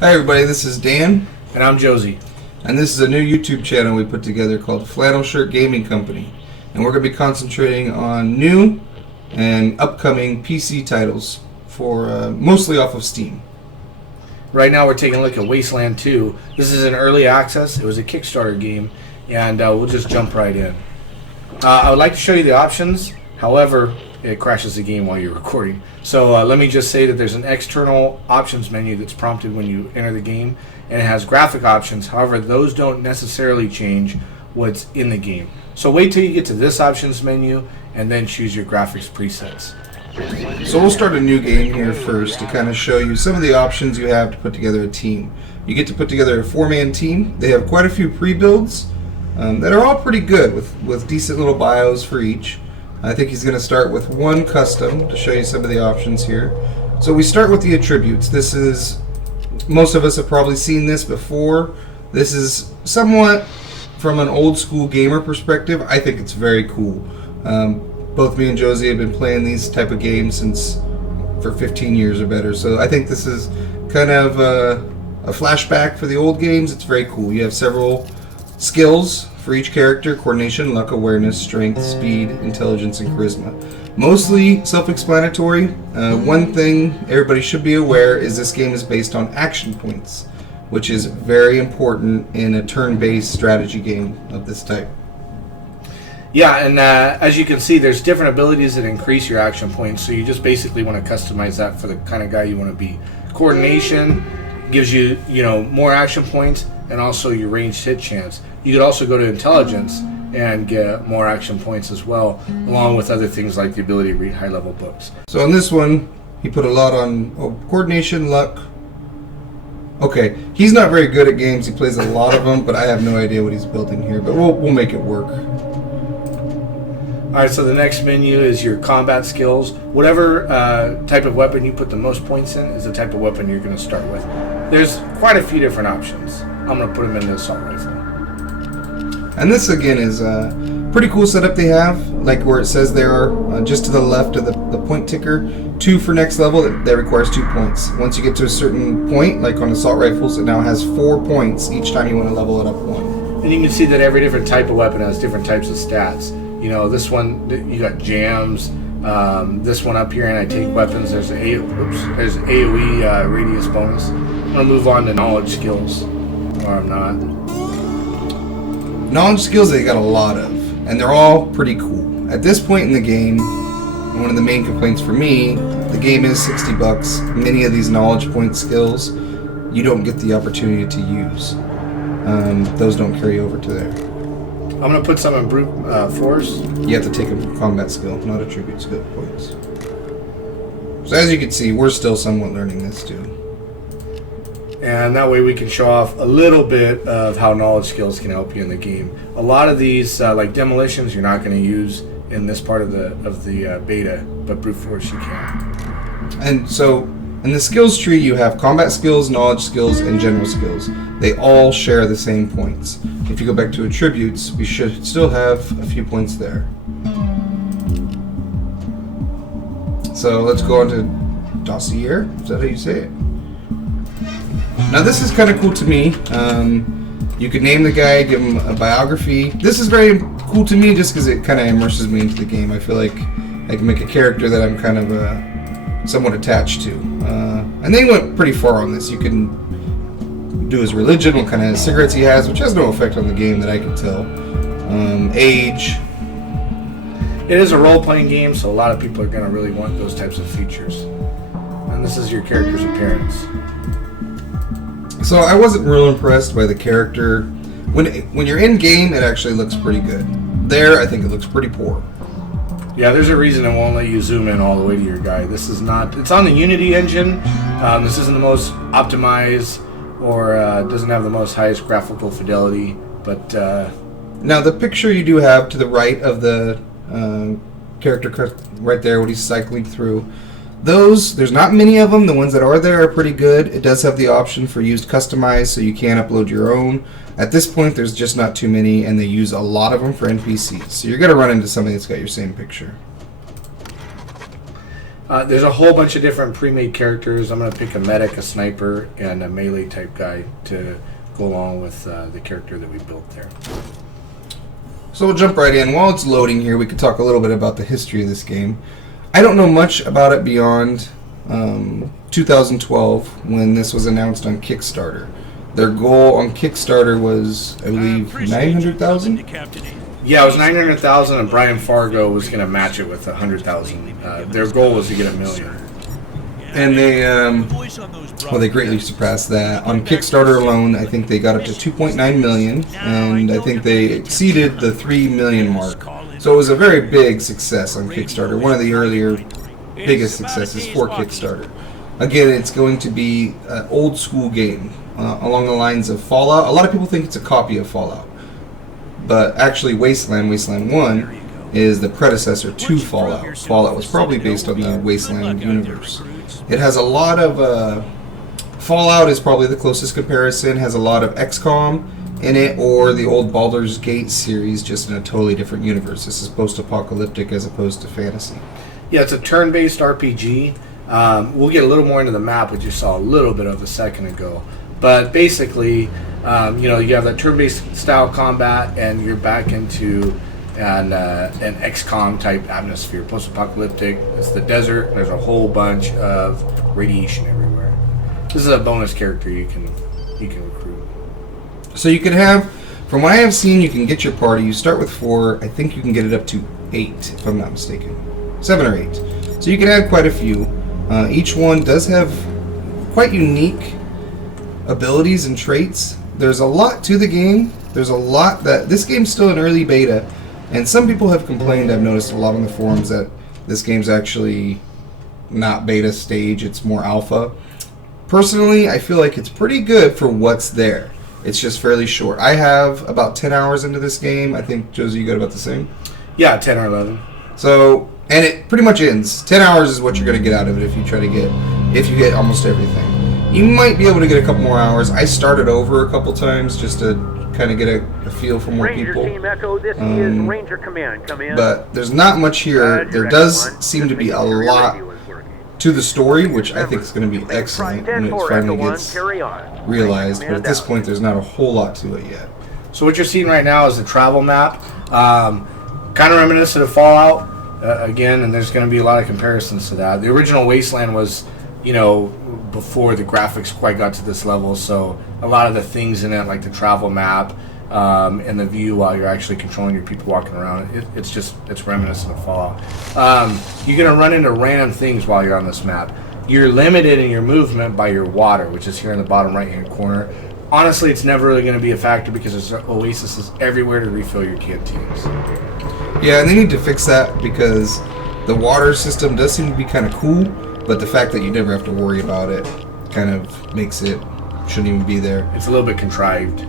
Hi everybody, this is Dan. And I'm Josie. And this is a new YouTube channel we put together called Flannel Shirt Gaming Company. And we're going to be concentrating on new and upcoming PC titles for mostly off of Steam. Right now we're taking a look at Wasteland 2. This is an early access. It was a Kickstarter game, and we'll just jump right in. I would like to show you the options. However, it crashes the game while you're recording. So let me just say that there's an external options menu that's prompted when you enter the game, and it has graphic options. However, those don't necessarily change what's in the game. So wait till you get to this options menu and then choose your graphics presets. So we'll start a new game here first to kind of show you some of the options you have to put together a team. You get to put together a 4-man team. They have quite a few pre-builds that are all pretty good with decent little bios for each. I think he's going to start with one custom to show you some of the options here. So we start with the attributes. This is, most of us have probably seen this before. This is somewhat from an old school gamer perspective. I think it's very cool. Both me and Josie have been playing these type of games for 15 years or better. So I think this is kind of a flashback for the old games. It's very cool. You have several skills for each character: coordination, luck, awareness, strength, speed, intelligence, and charisma. Mostly self-explanatory. One thing everybody should be aware is this game is based on action points, which is very important in a turn-based strategy game of this type. Yeah, and as you can see, there's different abilities that increase your action points, so you just basically want to customize that for the kind of guy you want to be. Coordination gives you, more action points and also your ranged hit chance. You could also go to intelligence and get more action points as well, along with other things like the ability to read high-level books. So on this one, he put a lot on coordination, luck. Okay, he's not very good at games. He plays a lot of them, but I have no idea what he's building here. But we'll make it work. All right, so the next menu is your combat skills. Whatever type of weapon you put the most points in is the type of weapon you're going to start with. There's quite a few different options. I'm going to put them in the assault rifle. And this, again, is a pretty cool setup they have. Like where it says there, just to the left of the point ticker, 2 for next level, that requires 2 points. Once you get to a certain point, like on assault rifles, it now has 4 points each time you want to level it up 1. And you can see that every different type of weapon has different types of stats. This one, you got jams. This one up here, and I take weapons. There's there's AoE radius bonus. I'm gonna move on to knowledge skills, or I'm not. Knowledge skills they got a lot of, and they're all pretty cool. At this point in the game, one of the main complaints for me, the game is $60. Many of these knowledge point skills, you don't get the opportunity to use. Those don't carry over to there. I'm going to put some in brute force. You have to take a combat skill, not attribute skill points. So as you can see, we're still somewhat learning this too. And that way we can show off a little bit of how knowledge skills can help you in the game. A lot of these, like demolitions, you're not going to use in this part of the beta, but brute force you can. And so in the skills tree, you have combat skills, knowledge skills, and general skills. They all share the same points. If you go back to attributes, we should still have a few points there. So let's go on to dossier. Is that how you say it? Now this is kind of cool to me. You could name the guy, give him a biography. This is very cool to me just because it kind of immerses me into the game. I feel like I can make a character that I'm kind of somewhat attached to. And they went pretty far on this. You can do his religion, what kind of cigarettes he has, which has no effect on the game that I can tell. Age. It is a role-playing game, so a lot of people are going to really want those types of features. And this is your character's appearance. So I wasn't real impressed by the character. When you're in game, it actually looks pretty good. There, I think it looks pretty poor. Yeah, there's a reason it won't let you zoom in all the way to your guy. This is not. It's on the Unity engine. This isn't the most optimized, or doesn't have the most highest graphical fidelity. But now the picture you do have to the right of the character, right there, what he's cycling through. There's not many of them. The ones that are there are pretty good. It does have the option for used customized, so you can upload your own. At this point, there's just not too many, and they use a lot of them for NPCs. So you're going to run into somebody that's got your same picture. There's a whole bunch of different pre-made characters. I'm going to pick a medic, a sniper, and a melee type guy to go along with the character that we built there. So we'll jump right in. While it's loading here, we could talk a little bit about the history of this game. I don't know much about it beyond 2012 when this was announced on Kickstarter. Their goal on Kickstarter was, I believe, 900,000? Yeah, it was 900,000, and Brian Fargo was going to match it with 100,000. Their goal was to get $1 million. And they greatly surpassed that. On Kickstarter alone, I think they got up to 2.9 million, and I think they exceeded the 3 million mark. So it was a very big success on Kickstarter, one of the earlier biggest successes for Kickstarter. Again, it's going to be an old school game along the lines of Fallout. A lot of people think it's a copy of Fallout, but actually Wasteland 1 is the predecessor to Fallout. Fallout was probably based on the Wasteland universe. It has a lot of Fallout is probably the closest comparison, has a lot of XCOM in it, or the old Baldur's Gate series, just in a totally different universe. This is post-apocalyptic as opposed to fantasy. Yeah, it's a turn-based RPG. We'll get a little more into the map, which you saw a little bit of a second ago. But basically, you have that turn-based style combat, and you're back into an XCOM type atmosphere, post-apocalyptic. It's the desert. There's a whole bunch of radiation everywhere. This is a bonus character you can recruit. So you can have, from what I have seen, you can get your party. You start with 4. I think you can get it up to 8, if I'm not mistaken. 7 or 8. So you can add quite a few. Each one does have quite unique abilities and traits. There's a lot to the game. There's a lot that this game's still in early beta, and some people have complained, I've noticed a lot on the forums, that this game's actually not beta stage, it's more alpha. Personally, I feel like it's pretty good for what's there. It's just fairly short. I have about 10 hours into this game. I think, Josie, you got about the same? Yeah, 10 or 11. So, and it pretty much ends. 10 hours is what you're going to get out of it if you get almost everything. You might be able to get a couple more hours. I started over a couple times just to kind of get a feel for more Ranger people. Team Echo, this is Ranger Command. Come in. But there's not much here. There does seem to be a lot to the story, which I think is going to be excellent when it finally gets realized. But at this point, there's not a whole lot to it yet. So what you're seeing right now is the travel map, kind of reminiscent of Fallout. Again, and there's going to be a lot of comparisons to that. The original Wasteland was, before the graphics quite got to this level, so a lot of the things in it, like the travel map and the view while you're actually controlling your people walking around, it's reminiscent of Fallout. You're going to run into random things while you're on this map. You're limited in your movement by your water, which is here in the bottom right-hand corner. Honestly, it's never really going to be a factor because there's oases everywhere to refill your canteens. Yeah, and they need to fix that because the water system does seem to be kind of cool, but the fact that you never have to worry about it kind of makes it shouldn't even be there. It's a little bit contrived.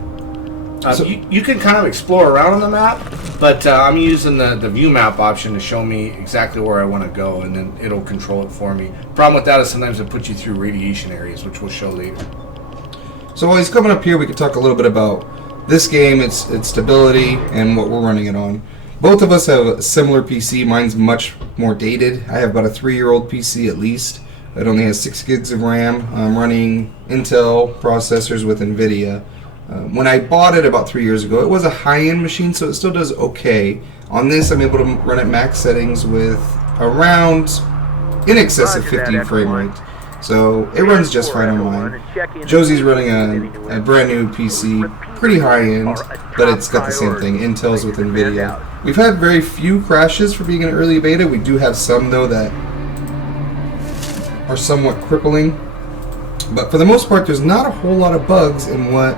You can kind of explore around on the map, but I'm using the view map option to show me exactly where I want to go, and then it'll control it for me. Problem with that is sometimes it puts you through radiation areas, which we'll show later. So while he's coming up here, we can talk a little bit about this game, its stability, and what we're running it on. Both of us have a similar PC. Mine's much more dated. I have about a 3-year-old PC at least. It only has 6 gigs of RAM. I'm running Intel processors with NVIDIA. When I bought it about 3 years ago, it was a high-end machine, so it still does okay. On this, I'm able to run at max settings with around in excess of 50 frame rate. So it runs just fine on mine. Josie's running a brand new PC, pretty high end, but it's got the same thing, Intel's with NVIDIA. We've had very few crashes for being an early beta. We do have some though that are somewhat crippling, but for the most part there's not a whole lot of bugs in what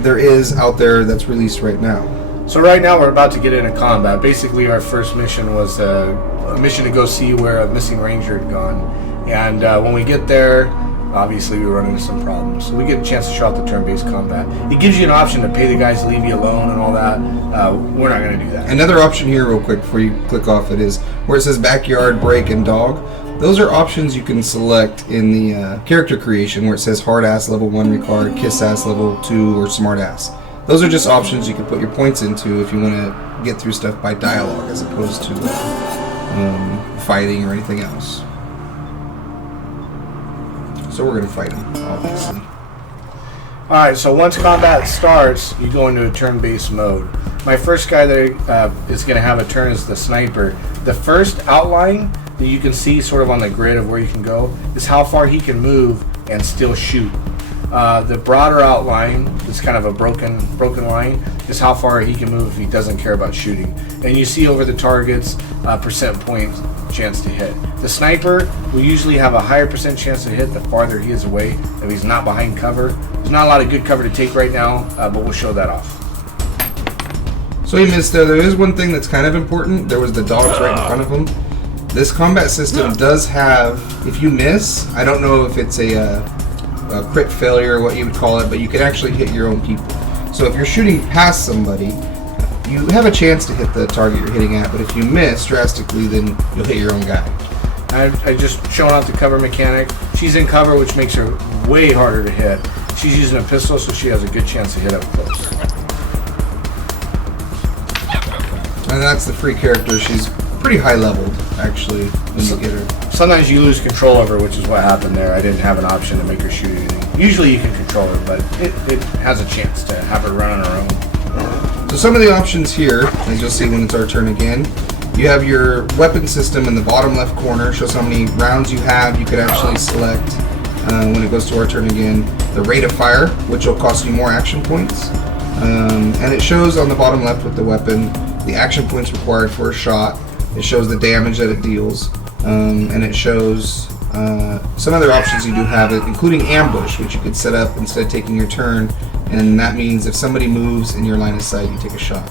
there is out there that's released right now. So right now we're about to get into combat. Basically our first mission was a mission to go see where a missing ranger had gone. And when we get there, obviously we run into some problems. So we get a chance to show out the turn-based combat. It gives you an option to pay the guys to leave you alone and all that. We're not going to do that. Another option here real quick before you click off it is where it says backyard, break, and dog. Those are options you can select in the character creation where it says hard ass level 1 required, kiss ass level 2, or smart ass. Those are just options you can put your points into if you want to get through stuff by dialogue as opposed to fighting or anything else. So we're going to fight him, obviously. Alright, so once combat starts, you go into a turn-based mode. My first guy that is going to have a turn is the sniper. The first outline that you can see sort of on the grid of where you can go is how far he can move and still shoot. The broader outline, it's kind of a broken line, is how far he can move if he doesn't care about shooting. And you see over the targets percent point chance to hit. The sniper will usually have a higher percent chance to hit the farther he is away if he's not behind cover. There's not a lot of good cover to take right now, but we'll show that off. So he missed there. There is one thing that's kind of important. There was the dogs right in front of him. This combat system does have, if you miss, I don't know if it's a crit failure or what you would call it, but you can actually hit your own people. So if you're shooting past somebody, you have a chance to hit the target you're hitting at, but if you miss drastically, then you'll hit your own guy. I just showing off the cover mechanic. She's in cover, which makes her way harder to hit. She's using a pistol, so she has a good chance to hit up close. And that's the free character. She's pretty high leveled, actually, when you get her. Sometimes you lose control of her, which is what happened there. I didn't have an option to make her shoot anything. Usually you can control her, but it has a chance to have her run on her own. So some of the options here, as you'll see when it's our turn again, you have your weapon system in the bottom left corner. Shows how many rounds you have. You could actually select, when it goes to our turn again, the rate of fire, which will cost you more action points. And it shows on the bottom left with the weapon the action points required for a shot. It shows the damage that it deals. And it shows some other options you do have, including ambush, which you could set up instead of taking your turn. And that means if somebody moves in your line of sight, you take a shot.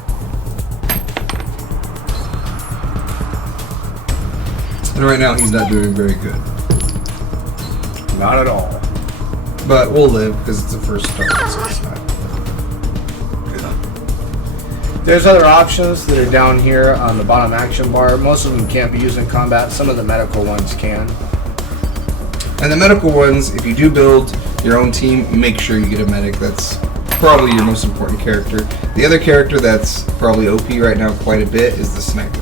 And right now, he's not doing very good. Not at all. But we'll live because it's the first target, so it's not good. There's other options that are down here on the bottom action bar. Most of them can't be used in combat. Some of the medical ones can. And the medical ones, if you do build your own team, make sure you get a medic. That's probably your most important character. The other character that's probably OP right now quite a bit is the sniper.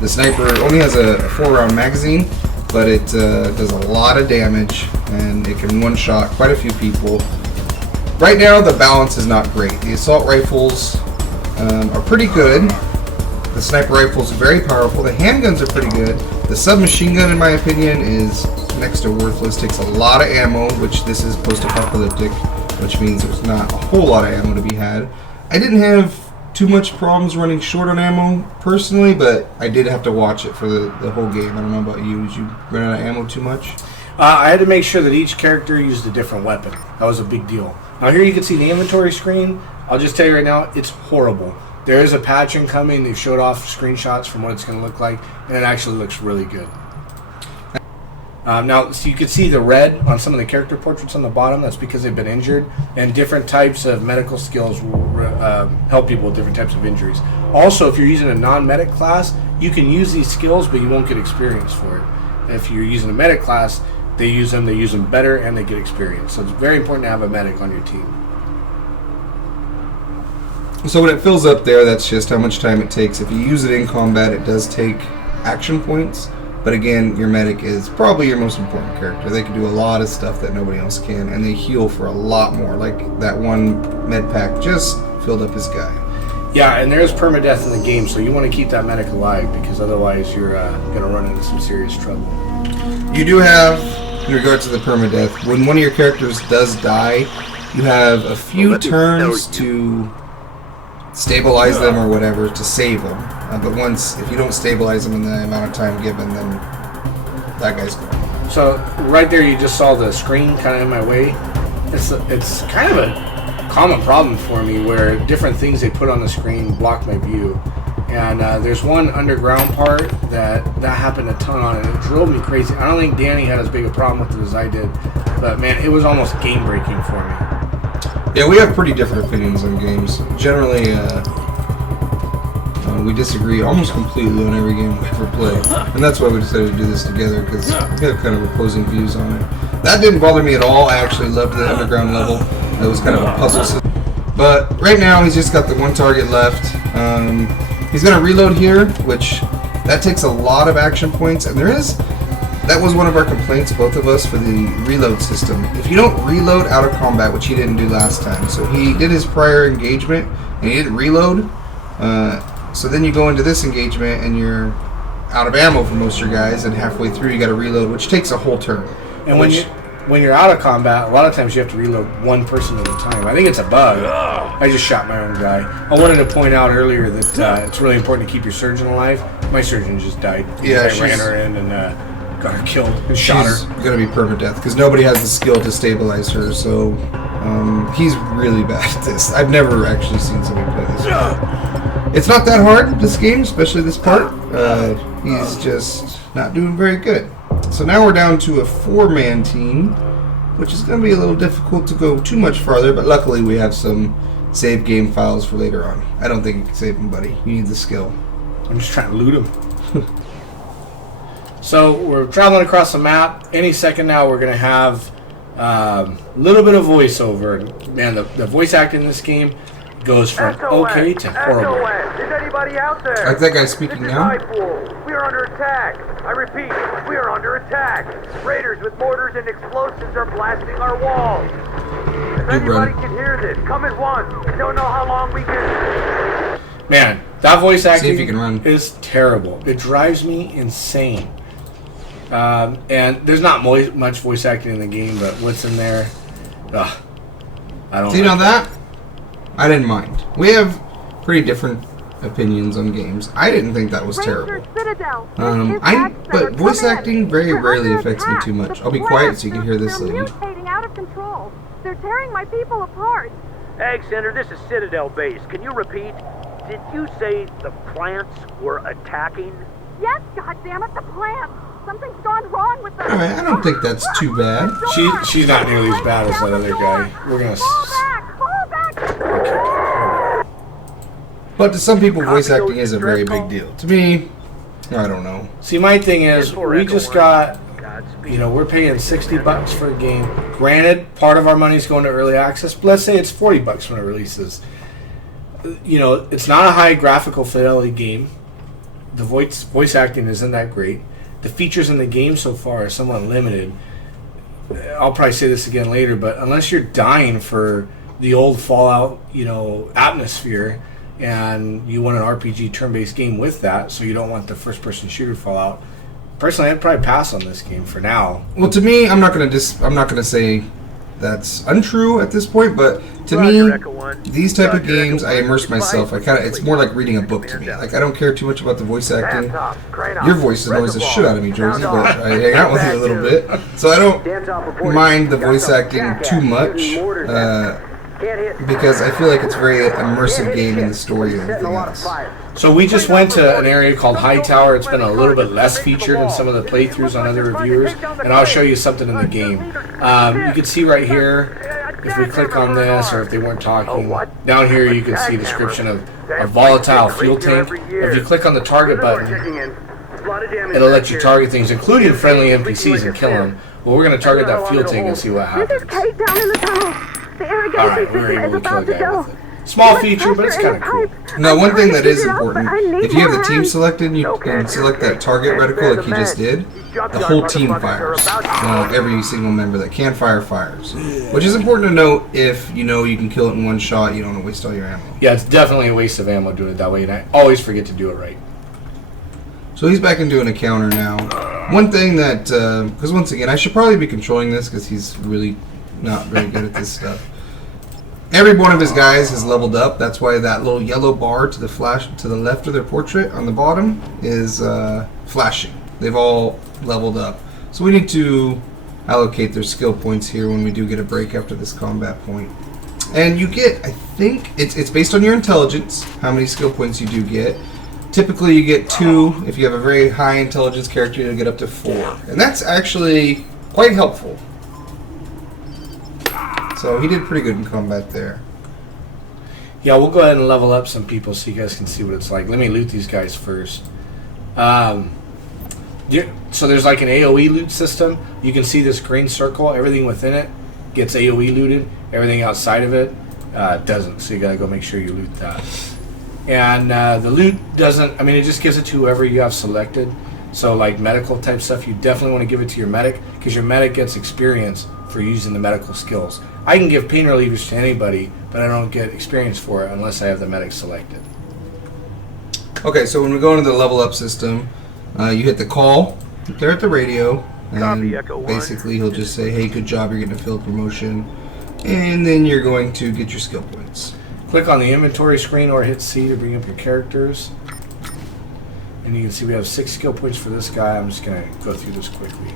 The sniper only has a 4-round magazine, but it does a lot of damage, and it can one-shot quite a few people. Right now, the balance is not great. The assault rifles are pretty good. The sniper rifle is very powerful. The handguns are pretty good. The submachine gun, in my opinion, is next to worthless. Takes a lot of ammo, which this is post-apocalyptic, which means there's not a whole lot of ammo to be had. I didn't have too much problems running short on ammo personally, but I did have to watch it for the whole game. I don't know about you. Did you run out of ammo too much? I had to make sure that each character used a different weapon. That was a big deal. Now here you can see the inventory screen. I'll just tell you right now, it's horrible. There is a patch incoming. They've showed off screenshots from what it's going to look like, and it actually looks really good. Now, so you can see the red on some of the character portraits on the bottom. That's because they've been injured, and different types of medical skills will help people with different types of injuries. Also, if you're using a non-medic class, you can use these skills, but you won't get experience for it. If you're using a medic class, they use them better, and they get experience. So it's very important to have a medic on your team. So when it fills up there, that's just how much time it takes. If you use it in combat, it does take action points. But again, your medic is probably your most important character. They can do a lot of stuff that nobody else can, and they heal for a lot more. Like that one med pack just filled up his guy. Yeah, and there's permadeath in the game, so you want to keep that medic alive, because otherwise you're going to run into some serious trouble. You do have, in regards to the permadeath, when one of your characters does die, you have a few turns to stabilize them or whatever to save them. But if you don't stabilize them in the amount of time given, then that guy's gone. So right there, you just saw the screen kind of in my way. It's kind of a common problem for me where different things they put on the screen block my view. And there's one underground part that happened a ton on, and it drove me crazy. I don't think Danny had as big a problem with it as I did, but man, it was almost game breaking for me. Yeah, we have pretty different opinions on games. Generally, we disagree almost completely on every game we ever play. And that's why we decided to do this together, because we have kind of opposing views on it. That didn't bother me at all. I actually loved the underground level. It was kind of a puzzle system. But right now, he's just got the one target left. He's going to reload here, which that takes a lot of action points. And there is that was one of our complaints, both of us, for the reload system. If you don't reload out of combat, which he didn't do last time, so he did his prior engagement and he didn't reload. So then you go into this engagement and you're out of ammo for most of your guys, and halfway through you got to reload, which takes a whole turn. And when you're out of combat, a lot of times you have to reload one person at a time. I think it's a bug. I just shot my own guy. I wanted to point out earlier that it's really important to keep your surgeon alive. My surgeon just died. Yeah, I ran her in and got her killed and shot her. She's going to be permadeath because nobody has the skill to stabilize her, so he's really bad at this. I've never actually seen somebody play this game. It's not that hard, this game, especially this part. He's just not doing very good. So now we're down to a 4-man team, which is going to be a little difficult to go too much farther, but luckily we have some save game files for later on. I don't think you can save him, buddy. You need the skill. I'm just trying to loot him. So we're traveling across the map. Any second now we're going to have a little bit of voiceover. Man, the voice acting in this game goes from okay to horrible. Is anybody out there? Like that guy speaking now? We are under attack. I repeat, we are under attack. Raiders with mortars and explosives are blasting our walls. If anybody can hear this, come at once. I don't know how long we can. Man, that voice acting See if you can run. is terrible. It drives me insane. And there's not much voice acting in the game, but what's in there? I don't. See, now that I didn't mind. We have pretty different opinions on games. I didn't think that was terrible. But voice acting very rarely affects me too much. I'll be quiet so you can hear this lady. Out of control. They're tearing my people apart. Ag Center, this is Citadel Base. Can you repeat? Did you say the plants were attacking? Yes, goddammit, the plants. Something's gone wrong with them. Alright, I don't think that's too bad. She's not nearly as bad as that other guy. We're gonna. Fall back. But to some people, voice acting is a very big deal. To me, I don't know. See, my thing is, we just got. We're paying $60 for a game. Granted, part of our money's going to early access, but let's say it's $40 when it releases. It's not a high graphical fidelity game. The voice acting isn't that great. The features in the game so far are somewhat limited. I'll probably say this again later, but unless you're dying for the old Fallout, atmosphere, and you want an RPG turn-based game with that, so you don't want the first-person shooter Fallout. Personally, I'd probably pass on this game for now. Well, to me, I'm not gonna say that's untrue at this point, but to me, these type of games, I immerse myself. It's more like reading a book to me. Like, I don't care too much about the voice acting. Your voice annoys the shit out of me, Josie, but I hang out with you a little bit, so I don't mind the voice acting too much. Because I feel like it's a very immersive game in the story and everything else. So we just went to an area called Hightower. It's been a little bit less featured in some of the playthroughs on other reviewers, and I'll show you something in the game. You can see right here, if we click on this, or if they weren't talking, down here you can see a description of a volatile fuel tank. If you click on the target button, it'll let you target things, including friendly NPCs, and kill them. Well, we're going to target that fuel tank and see what happens. This is Kate down in the tunnel. The irrigation we were system able is to kill about a to guy go. with it. Small feature, but it's kind of cool. Now, one thing that is important, if you have the team selected, you can select that target reticle like you just did. The whole team fires. Every single member that can fires. Which is important to note if you can kill it in one shot, you don't want to waste all your ammo. Yeah, it's definitely a waste of ammo doing it that way, and I always forget to do it right. So he's back into an encounter now. One thing that, because once again, I should probably be controlling this because he's really not very good at this stuff. Every one of his guys has leveled up. That's why that little yellow bar to the left of their portrait on the bottom is flashing. They've all leveled up. So we need to allocate their skill points here when we do get a break after this combat point. And you get, I think, it's based on your intelligence, how many skill points you do get. Typically you get 2. If you have a very high intelligence character, you'll get up to 4. And that's actually quite helpful. So he did pretty good in combat there. Yeah, we'll go ahead and level up some people so you guys can see what it's like. Let me loot these guys first. So there's like an AoE loot system. You can see this green circle. Everything within it gets AoE looted. Everything outside of it doesn't. So you gotta go make sure you loot that. And the loot doesn't, it just gives it to whoever you have selected. So like medical type stuff, you definitely want to give it to your medic, because your medic gets experience for using the medical skills. I can give pain relievers to anybody, but I don't get experience for it unless I have the medic selected. Okay, so when we go into the level up system, you hit the call there at the radio, and Copy, Echo 1. basically he'll just say, hey, good job, you're getting a field promotion, and then you're going to get your skill points. Click on the inventory screen or hit C to bring up your characters. And you can see we have 6 skill points for this guy. I'm just going to go through this quickly.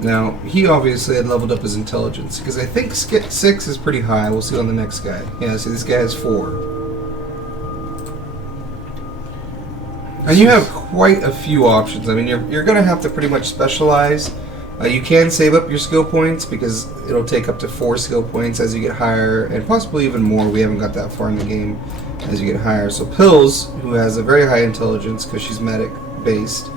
Now, he obviously had leveled up his intelligence, because I think 6 is pretty high. We'll see on the next guy. Yeah, see, this guy has 4. And you have quite a few options. I mean, you're going to have to pretty much specialize. You can save up your skill points, because it'll take up to 4 skill points as you get higher, and possibly even more. We haven't got that far in the game as you get higher. So Pills, who has a very high intelligence because she's medic-based,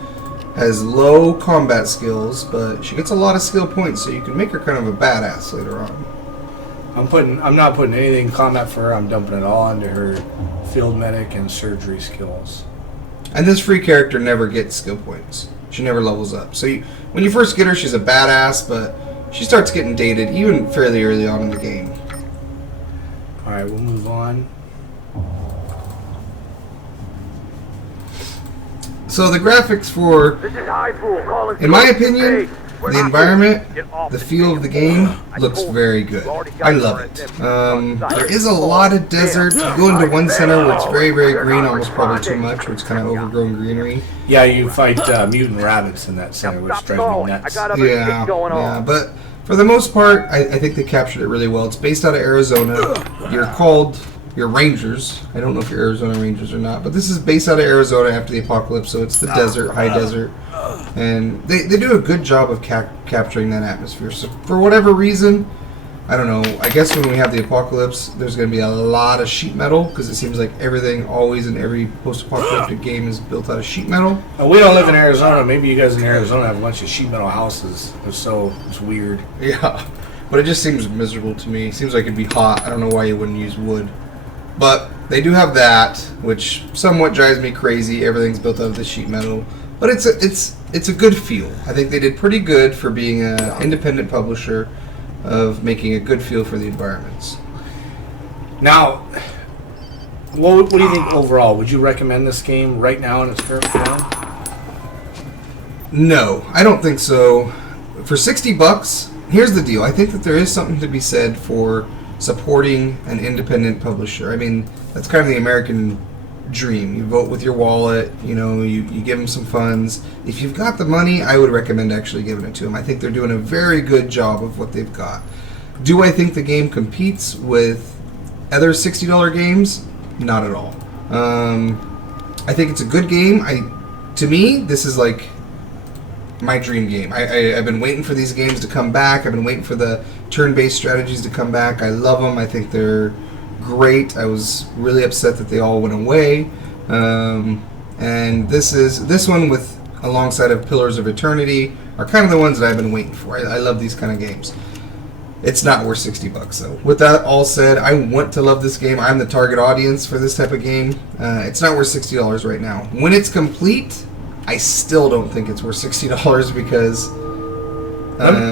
has low combat skills, but she gets a lot of skill points, so you can make her kind of a badass later on. I'm not putting anything in combat for her. I'm dumping it all into her field medic and surgery skills. And this free character never gets skill points. She never levels up. So when you first get her, she's a badass, but she starts getting dated even fairly early on in the game. Alright, we'll move on. So the graphics for, This is High Pool calling. in my opinion, We're the not environment, Get off the feel of the game looks very good. I love it. There is a lot of desert. You go into one center where it's very, very green, almost probably too much, where it's kind of overgrown greenery. Yeah, you fight mutant rabbits in that center, which Stop drives me calling. nuts. I got other Yeah, shit going yeah, on. but for the most part, I think they captured it really well. It's based out of Arizona. You're called your Rangers. I don't know if you're Arizona Rangers or not, but this is based out of Arizona after the apocalypse, so it's the desert, high desert. And they do a good job of capturing that atmosphere. So for whatever reason, I don't know, I guess when we have the apocalypse, there's going to be a lot of sheet metal, because it seems like everything always in every post-apocalyptic game is built out of sheet metal. We don't live in Arizona. Maybe you guys in Arizona have a bunch of sheet metal houses. It's weird. Yeah, but it just seems miserable to me. It seems like it'd be hot. I don't know why you wouldn't use wood. But they do have that, which somewhat drives me crazy. Everything's built out of the sheet metal. But it's a good feel. I think they did pretty good for being an independent publisher of making a good feel for the environments. Now, what do you think overall? Would you recommend this game right now in its current form? No, I don't think so. For $60, here's the deal. I think that there is something to be said for supporting an independent publisher. I mean, that's kind of the American dream. You vote with your wallet, you give them some funds. If you've got the money, I would recommend actually giving it to them. I think they're doing a very good job of what they've got. Do I think the game competes with other $60 games? Not at all. I think it's a good game. To me, this is like my dream game. I've been waiting for these games to come back. I've been waiting for the turn-based strategies to come back. I love them. I think they're great. I was really upset that they all went away. And this one with alongside of Pillars of Eternity are kind of the ones that I've been waiting for. I love these kind of games. It's not worth $60 though. With that all said, I want to love this game. I'm the target audience for this type of game. It's not worth $60 right now. When it's complete, I still don't think it's worth $60 because...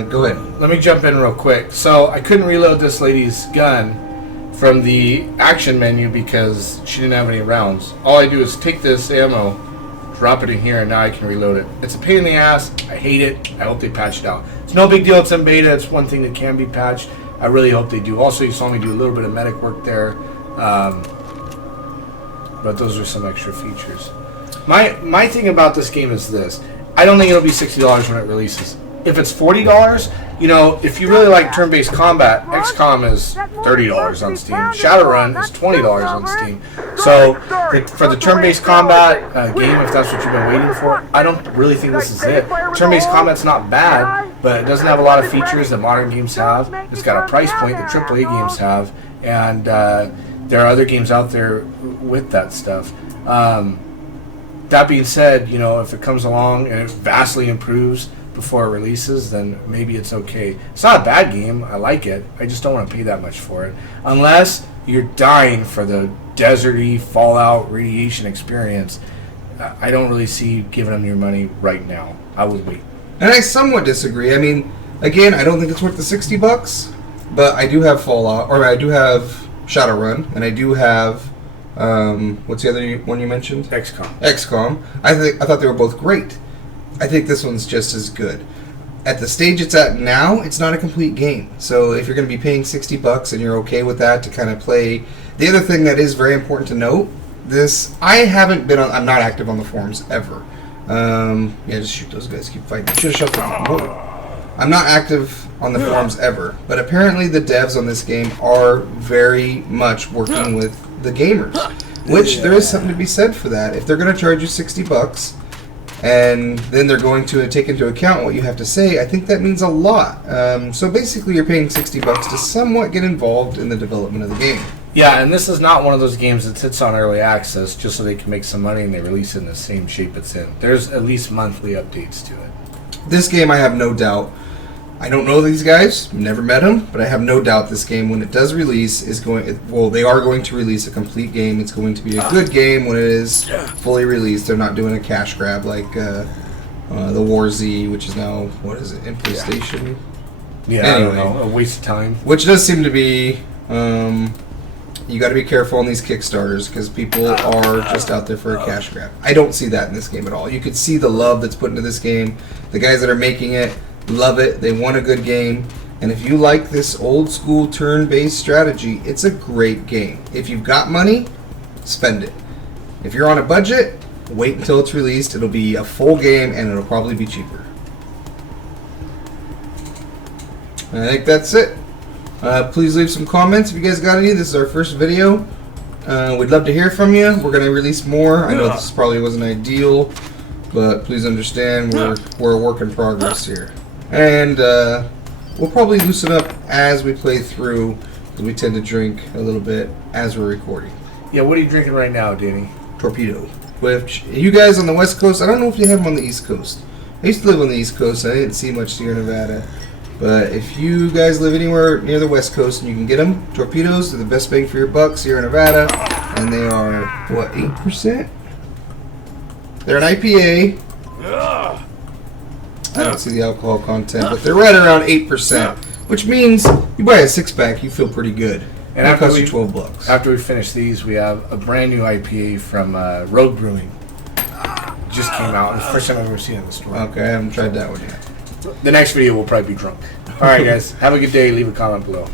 go ahead. Let me jump in real quick. So I couldn't reload this lady's gun from the action menu because she didn't have any rounds. All I do is take this ammo, drop it in here, and now I can reload it. It's a pain in the ass. I hate it. I hope they patch it out. It's no big deal. It's in beta. It's one thing that can be patched. I really hope they do. Also, you saw me do a little bit of medic work there. But those are some extra features. My thing about this game is this. I don't think it'll be $60 when it releases. If it's $40, if you really like turn-based combat, XCOM is $30 on Steam. Shadowrun is $20 on Steam. So for the turn-based combat game, if that's what you've been waiting for, I don't really think this is it. Turn-based combat's not bad, but it doesn't have a lot of features that modern games have. It's got a price point that AAA games have, and there are other games out there with that stuff. That being said, if it comes along and it vastly improves before it releases, then maybe it's okay. It's not a bad game. I like it. I just don't want to pay that much for it. Unless you're dying for the deserty Fallout radiation experience. I don't really see giving them your money right now. I would wait. And I somewhat disagree. I mean, again, I don't think it's worth the $60, but I do have Fallout, or I do have Shadowrun, and I do have what's the other one you mentioned? XCOM. I thought they were both great. I think this one's just as good. At the stage it's at now, it's not a complete game. So if you're going to be paying $60 and you're okay with that to kind of play, the other thing that is very important to note, I'm not active on the forums ever. Yeah, just shoot those guys. Keep fighting. Should have shot them. Whoa. I'm not active on the forums ever, but apparently the devs on this game are very much working with the gamers, which there is something to be said for that. If they're going to charge you $60 and then they're going to take into account what you have to say, I think that means a lot. So basically you're paying $60 to somewhat get involved in the development of the game. Yeah, and this is not one of those games that sits on early access just so they can make some money and they release it in the same shape it's in. There's at least monthly updates to it. This game, I have no doubt. I don't know these guys, never met them, but I have no doubt this game, when it does release, they are going to release a complete game. It's going to be a good game when it is fully released. They're not doing a cash grab like the War Z, which is now, what is it, in PlayStation? Yeah, anyway, I don't know, a waste of time. Which does seem to be, you got to be careful on these Kickstarters because people are just out there for a cash grab. I don't see that in this game at all. You could see the love that's put into this game. The guys that are making it love it. They want a good game. And if you like this old school turn-based strategy, it's a great game. If you've got money, spend it. If you're on a budget, wait until it's released. It'll be a full game and it'll probably be cheaper. I think that's it. Please leave some comments if you guys got any. This is our first video. We'd love to hear from you. We're going to release more. I know this probably wasn't ideal, but please understand we're a work in progress here. And we'll probably loosen up as we play through, because we tend to drink a little bit as we're recording. Yeah, what are you drinking right now, Danny? Torpedo. Which, you guys on the West Coast, I don't know if you have them on the East Coast. I used to live on the East Coast. I didn't see much Sierra Nevada. But if you guys live anywhere near the West Coast and you can get them, Torpedoes, they're the best bang for your buck, Sierra Nevada. And they are, what, 8%? They're an IPA. I don't see the alcohol content, but they're right around 8%, which means you buy a 6-pack, you feel pretty good. And it costs you $12. After we finish these, we have a brand new IPA from Rogue Brewing. Just came out. It's the first time I've ever seen it in the store. Okay, I haven't tried that one yet. The next video will probably be drunk. Alright guys, have a good day. Leave a comment below.